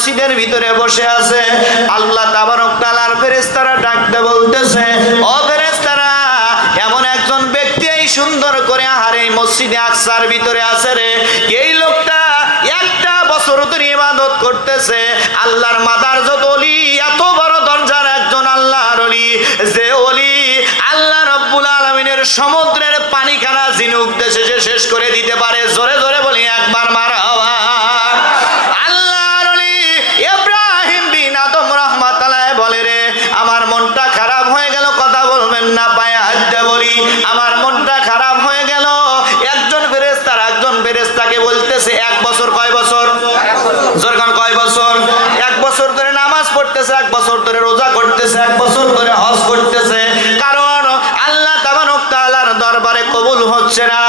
মসজিদের ভিতরে বসে আছে। আল্লাহ তাবারক তাআলার ফেরেশতারা ডাকতে বলতেছে, ও ফেরেশতারা, এমন একজন ব্যক্তি এই সুন্দর করে আহার এই মসজিদে আকসার ভিতরে আছে রে। এই লোকটা একটা বছর ধরে ইবাদত করতেছে। আল্লাহর মাদার যত অলি এত বড় দরজার একজন আল্লাহর অলি যে অলি আল্লাহ রব্বুল আলমিনের সমুদ্রের পানিখানা জিনুক দেশে যে শেষ করে দিতে পারে। জোরে জোরে বলি, একবার মারা আল্লাহর অলি ইব্রাহিম বিন আদম রহমাতালায় বলে রে আমার মনটা খারাপ হয়ে গেল কথা বলবেন না পায়ে হাজতে বলি আমার মনটা খারাপ হয়ে গেল একজন ফেরেস্তার একজন ফেরেস্তাকে বলতেছে এক বছর কয় বছর জোরখান কয় বছর এক বছর ধরে নামাজ পড়তেছে এক বছর ধরে রোজা করতেছে এক বছর ধরে হজ করতেছে কারণ আল্লাহ তাবারক তাআলার দরবারে কবুল হচ্ছে না।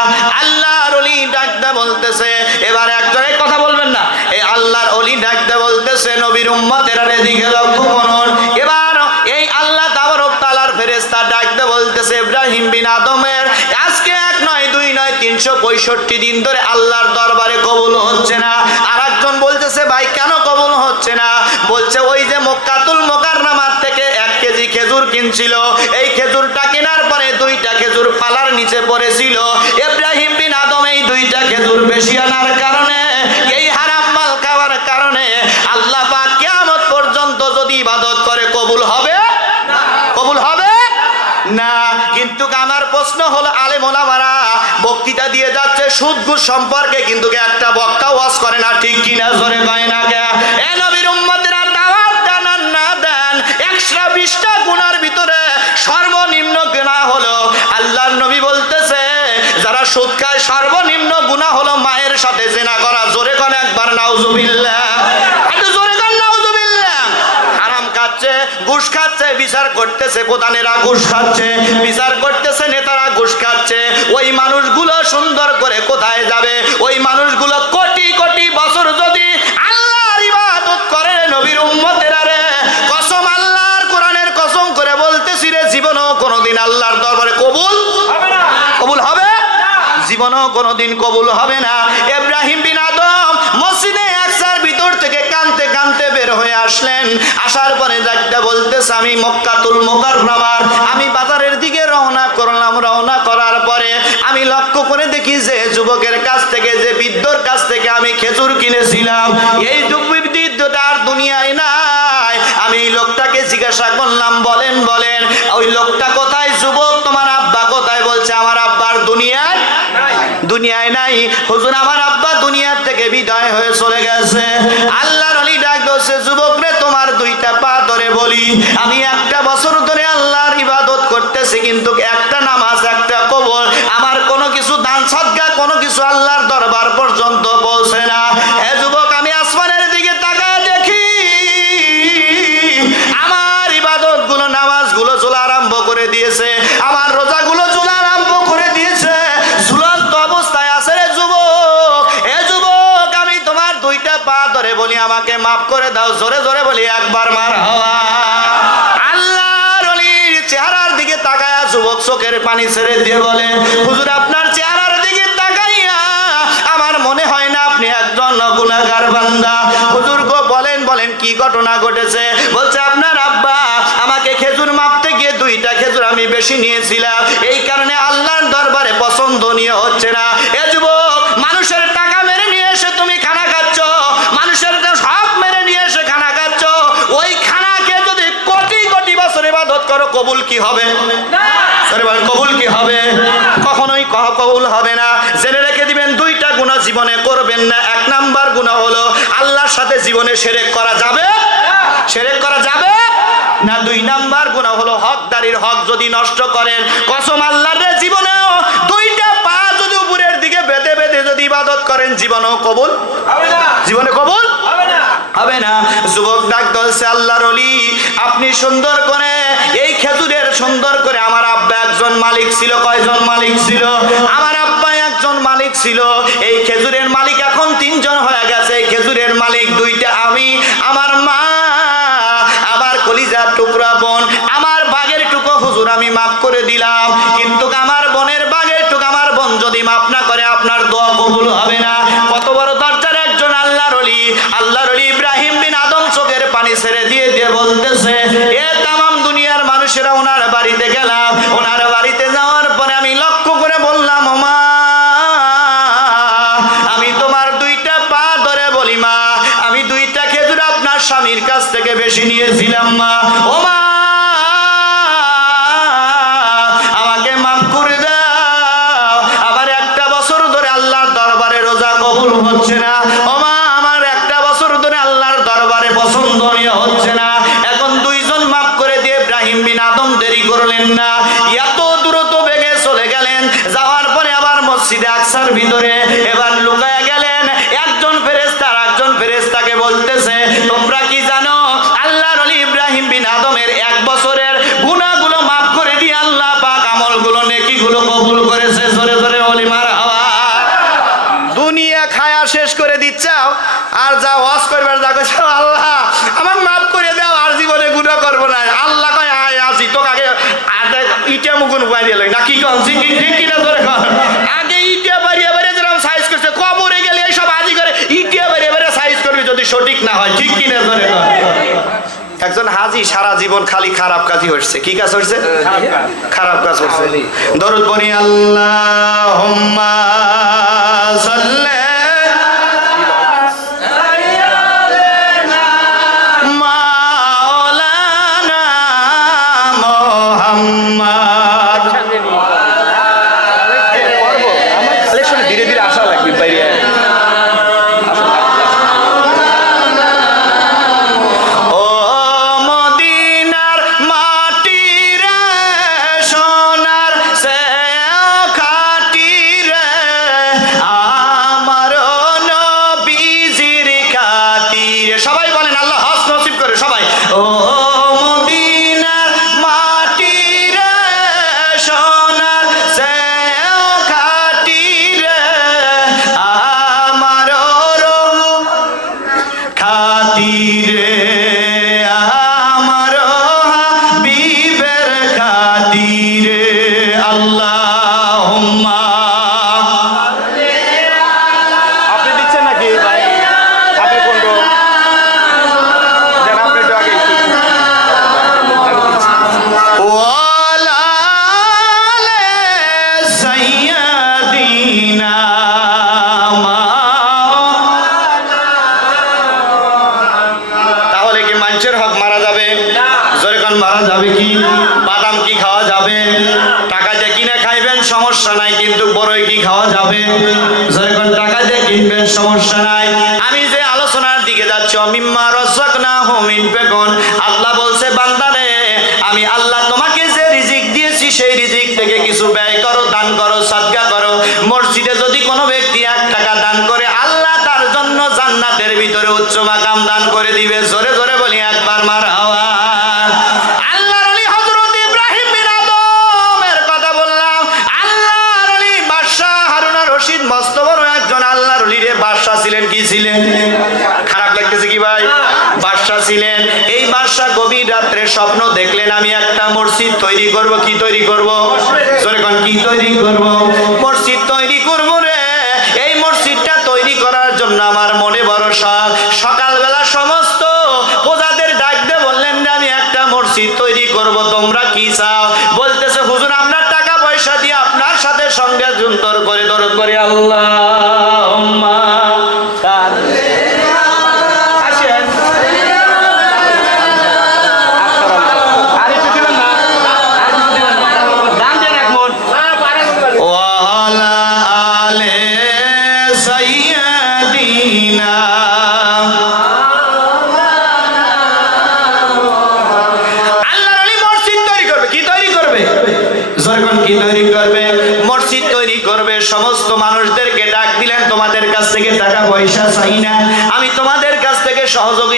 আল্লাহর ওলি ডাকতে বলতেছে। এবার একজন এই কথা বলবেন না। এই আল্লাহর ওলি ডাকতে বলতেছে, নবীর উম্মতেরা এদিকে লক্ষ্য করুন। এবার এই আল্লাহ তাবারক তাআলার ফেরেশতা ডাকতে বলতেছে, ইব্রাহিম বিন আদমের, আজকে এক নয়, দুই নয়, তিনশো পঁয়ষট্টি দিন ধরে আল্লাহর দরবারে কবুল হচ্ছে না। আর একজন বলতেছে, ভাই, কেন কবুল হচ্ছে না? বলছে, ওই যে মক্কাতুল মোকারনামার থেকে এক কেজি খেজুর কিনছিল এই খেজুরটা কেনার পরে দুইটা খেজুর পালার নিচে পড়েছিল। ইব্রাহিম বিন আদম এই দুইটা খেজুর বেশি আনার কারণে, এই হারাম মাল খাওয়ার কারণে আল্লাহ পাক কিয়ামত পর্যন্ত যদি ইবাদত করে, কবুল হবে? কবুল হবে? না। কিন্তু আমার প্রশ্ন হলো, আলেম ওলামারা বক্তৃতা দিয়ে যাচ্ছে সুদ ঘুষ সম্পর্কে কিন্তু একটা বক্তা ওয়াজ করে না, ঠিক কিনা জোরে কয় না কে? এ নবীর উম্মতেরা দাওয়াত দেন না দেন একশো বিশটা গুনার ভিতরে সর্বনিম্ন গুণা হলো আল্লাহর নবী বলতেছে যারা সুদ খায় সর্বনিম্ন গুণা হলো মায়ের সাথে জেনা করা, জোরে কোন একবার, নাউজুবিল্লাহ। খাচ্ছে, বিচার করতেছে, প্রধানেরা ঘুষ খাচ্ছে, বিচার করতেছে, নেতারা ঘুষ খাচ্ছে। ওই মানুষগুলো সুন্দর করে কোথায় যাবে? কোনোদিন কবুল হবে না। ইব্রাহিম বিন আদম মসজিদে একসার ভিতর থেকে কানতে কানতে বের হয়ে আসলেন। আসার পরে যাকটা বলতেছে, আমি মক্কাতুল মোকাররমার আমি বাজারের দিকে রওনা করলাম। রওনা করার পরে আমি লক্ষ্য করে দেখি যে যুবকের কাছ থেকে, যে বৃদ্ধর কাছ থেকে আমি খেজুর কিনেছিলাম। এই বৃদ্ধটা আর দুনিয়ায় নাই। আমি এই লোকটাকে জিজ্ঞাসা করলাম, বলেন বলেন, ওই লোকটা কোথায়? যুবক, তোমার আব্বা কোথায়? বলছে, আমার আব্বার দুনিয়ায় দুনিয়ায় নাই। হুজুর, আমার আব্বা দুনিয়ার থেকে বিদায় হয়ে চলে গেছে। আল্লাহর অলি ডাক দোষে যুবক রে তোমার দুইটা পা ধরে বলি। আমি একটা বছর ধরে আল্লাহর ইবাদত করতেছি, কিন্তু একটা নামাজ, একটা কবর। আমার কোনো কিছু দান সদ্গা, কোনো কিছু আল্লাহর দরবার পর্যন্ত ধরে বলি, আমাকে মাফ করে দাও, জোরে জোরে বলি, একবার মার হওয়া। আল্লাহর অলির চেহারার দিকে তাকায়া যুবক চোখের পানি ছেড়ে দিয়ে বলে, হুজুর, আপনার চেহারার দিকে তাকাইয়া আমার মনে হয় না আপনি একজন গুনাহগার বান্দা। হুজুর গো, বলেন বলেন, কি ঘটনা ঘটেছে? বলছে, আপনার আব্বা আমাকে খেজুর মাপতে গিয়ে দুইটা খেজুর আমি বেশি নিয়েছিলাম। এই কারণে আল্লাহর দরবারে পছন্দনীয় হচ্ছে না। করো কবুল কি হবে? কবুল কি হবে? কখনোই কবুল হবে না। জেনে রেখে দিবেন দুইটা গুণা জীবনে করবেন না। এক নাম্বার গুণা হলো আল্লাহর সাথে জীবনে সেরেক করা যাবে? সেরেক করা যাবে? না দুই নাম্বার গুণা হলো হকদারির হক যদি নষ্ট করেন কসম আল্লাহর জীবনেও দুইটা পা যদি উপরের দিকে বেঁধে বেঁধে যদি ইবাদত করেন জীবনেও কবুল জীবনে কবুল হবে না। যুবক ডাক দলছে আল্লাহর অলি আপনি সুন্দর করে এই খেজুরের সুন্দর করে আমার আব্বা একজন মালিক ছিল, কয়জন মালিক ছিল? আমার আব্বা একজন মালিক ছিল। এই খেজুরের মালিক এখন তিনজন হয়ে গেছে। খেজুরের মালিক দুইটা বাড়িতে গেলাম, ওনার বাড়িতে যাওয়ার পরে আমি লক্ষ্য করে বললাম মা আমি তোমার দুইটা পা ধরে বলি মা, আমি দুইটা খেজুর আপনার স্বামীর কাছ থেকে বেশি নিয়েছিলাম মা। ও মা দেরি না। এত দ্রুত বেগে চলে গেলেন। যাওয়ার পরে আবার মসজিদে আকসার ভিতরে এবার লুকায় গেলেন। একজন ফেরেস্তার একজন ফেরেস্তাকে বলতেছে, তোমরা কি জানো, আল্লাহর ইব্রাহিম বিন আদমের এক বছরের গুনাহগুলো মাফ করে দিয়ে আল্লাহ পাক আমলগুলো নেকিগুলো কবুল করেছে জোরে জোরে ওলি মার হাওয়া দুনিয়া খায়া শেষ করে দিচ্ছাও আর যা ওয়াজ করবার যা কইছো আল্লাহ আমার মাফ করে দাও আর জীবনে গুনাহ করব না আল্লাহ কয় আয় আসি তো আগে আগে মুগুন পাই দিলে না কি কন ঠিক কিনা ধরে? আগে ইটা বাড়িয়ে বাড়িয়ে যেরকম সাইজ করছে, কবরে গেলে এইসব আজি করে ইটা বাড়িয়ে বাড়িয়ে সাইজ করবি যদি সঠিক না হয়, ঠিক কিনা ধরে? একজন হাজি সারা জীবন খালি খারাপ কাজই হচ্ছে কি কাজ হচ্ছে খারাপ কাজ হচ্ছে দরুদ পড়ি, আল্লাহুম্মা খাতিরে সবাই সমস্যা নাই। আমি যে আলোচনার দিকে যাচ্ছি, অমিম্মা রসাকনা হুমিন বেগন, আল্লাহ বলছে, বান্দারে, আমি আল্লাহ তোমাকে যে রিজিক দিয়েছি, সেই রিজিক থেকে কিছু ব্যয় করো, দান করো সাদগা করো। মসজিদে যদি কোনো ব্যক্তি এক টাকা দান করে, আল্লাহ তার জন্য জান্নাতের ভিতরে উচ্চ মাকাম দান করে দিবে। জোরে জোরে বলি একবার মার হাওয়া আল্লাহর আলী হযরত ইব্রাহিম বিন আদমের কথা বললাম আল্লাহর আলী বাদশাহ হারুনা রশিদ মস্ত বড় একজন আল্লাহর আলী রে বাদশাহ ছিলেন কি ছিলেন খারাপ লাগতেছে কি ভাই বাদশাহ ছিলেন এই বাদশাহ গভীর রাত্রে স্বপ্ন দেখলেন, আমি একটা মসজিদ তৈরি করব, কি তৈরি করব? জোরে কোন, কি তৈরি করব? মসজিদ তৈরি করব রে। এই মসজিদটা তৈরি করার জন্য আমার মনে বড় শখ সকালবেলা সমস্ত প্রজাদের ডাক দিয়ে বললেন যে, আমি একটা মসজিদ তৈরি করব, তোমরা কি চাও? বলতেছে, হুজুর আমরা টাকা পয়সা দিয়ে আপনার সাথে সঙ্গে যুন্তর করে, দরদ করে আল্লাহ।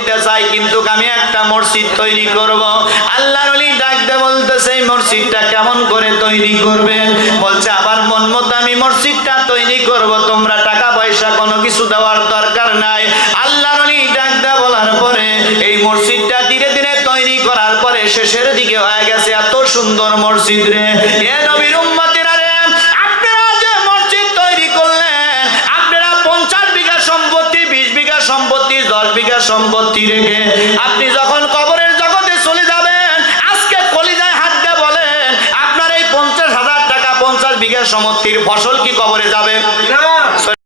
সহযোগিতা চাই, কিন্তু আমি একটা মসজিদ তৈরি করব। আল্লাহর আলী ডাক দে বলতেছে মসজিদটা কেমন করে তৈরি করবেন? বলছে আবার মন মতো আমি মসজিদটা তৈরি করব, তোমরা টাকা পয়সা কোনো কিছু দেওয়ার দরকার নাই। আল্লাহর আলী ডাক দে বলার পরে, এই মসজিদটা ধীরে ধীরে তৈরি করার পরে শেষের দিকে হয়ে গেছে, এত সুন্দর মসজিদ রে। এ নবীর বিঘা সম্পত্তি রেখে আপনি যখন কবরের জগতে চলে যাবেন, আজকে কলিজায় হাত দিয়ে বলেন, আপনার এই পঞ্চাশ হাজার টাকা পঞ্চাশ বিঘা সম্পত্তির ফসল কি কবরে যাবে?